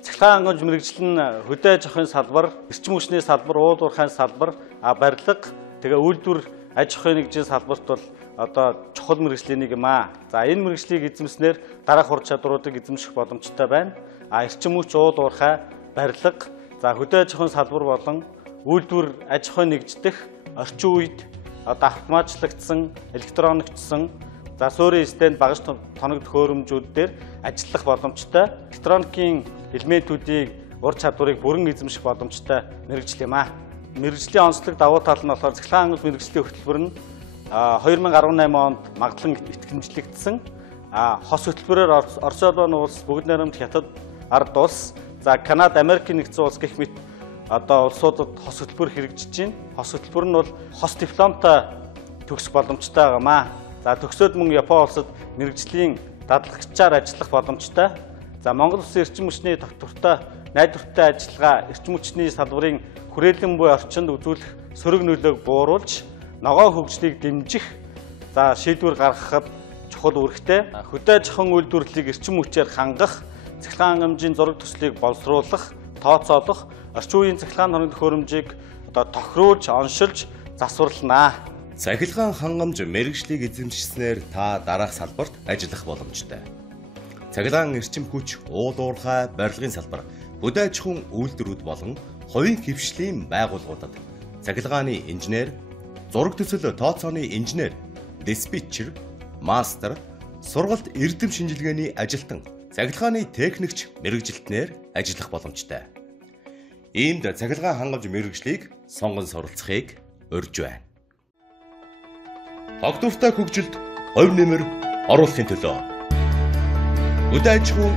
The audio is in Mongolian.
Цахилгаан хангамж мэргэжил нь хөдөө аж ахуйн салбар, эрчим хүчний салбар, уул уурхайн салбар, барилга, тэгээ үйлдвэр аж ахуйн нэгжийн салбарт бол одоо чухал мэргэжлийн нэг юм аа. За энэ мэргэжлийг эзэмснээр дараах ур чадруудыг эзэмших боломжтой байна. Эрчим хүч, уул уурхай, барилга, за хөдөө аж ахуйн салбар болон үйлдвэр аж ахуйн нэгждэх орчин үед одоо автоматжлагдсан, электроникчсан, за суурийн стенд багаж тоног төхөөрөмжүүд дээр ажиллах боломжтой. Электроникийн элементүүдийг ур чадварыг бүрэн эзэмших боломжтой мэргэжил юм аа. Мэргэжлийн онцлог давуу тал нь болохоор цахилгаан хангамж мэргэжлийн хөтөлбөр нь 2018 онд магадлан итгэмжлэгдсэн. Хос хөтөлбөрөөр Орос улсын улс, Бүгд найрамд Хятад ард улс, за Канада, Америкийн нэгдсэн улс гэх мэт одоо улсуудад хос хөтөлбөр хэрэгжиж байна. Хос хөтөлбөр нь бол хос дипломтой төгсөх боломжтой байгаамаа. За төгсөөд мөн Япон улсад мэргэжлийн дадлагчаар ажиллах боломжтой. За Монгол улсын эрчим хүчний доктортой найдвартай ажиллагаа эрчим хүчний салбарын хүрээлэн буй орчинд үзүүлэх сөрөг нөлөөг бууруулж ногоон хөгжлийг дэмжих за шийдвэр гаргахад чухал үүрэгтэй. Хөдөө аж ахуйн үйлдвэрлэлийг эрчим хүчээр хангах, цахилгаан хангамжийн зураг төслийг боловсруулах, тооцоолох, орчин үеийн цахилгаан тоног төхөөрөмжийг одоо тохируулж, оншилж засварлана. Цахилгаан хангамж мэргэжлийг эзэмшснээр та дараах салбарт ажиллах боломжтой. Цахилгаан эрчим хүч, уул уурхай, барилгын салбар, хөдөө аж ахуйн үйлдвэрүүд болон хувийн хвшлийн байгууллагуудад цахилгааны инженер, зураг төсөл тооцооны инженер, диспетчер, мастер, сургалт эрдэм шинжилгээний ажилтан, цахилгааны техникч мэргэжилтнээр ажиллах боломжтой. Иймд цахилгаан хангамж мэргэжлийг сонгон суралцахыг урьж байна. Тогтвортой хөгжилд хувь нэмэр оруулахын төлөө хөдөө аж ахуйн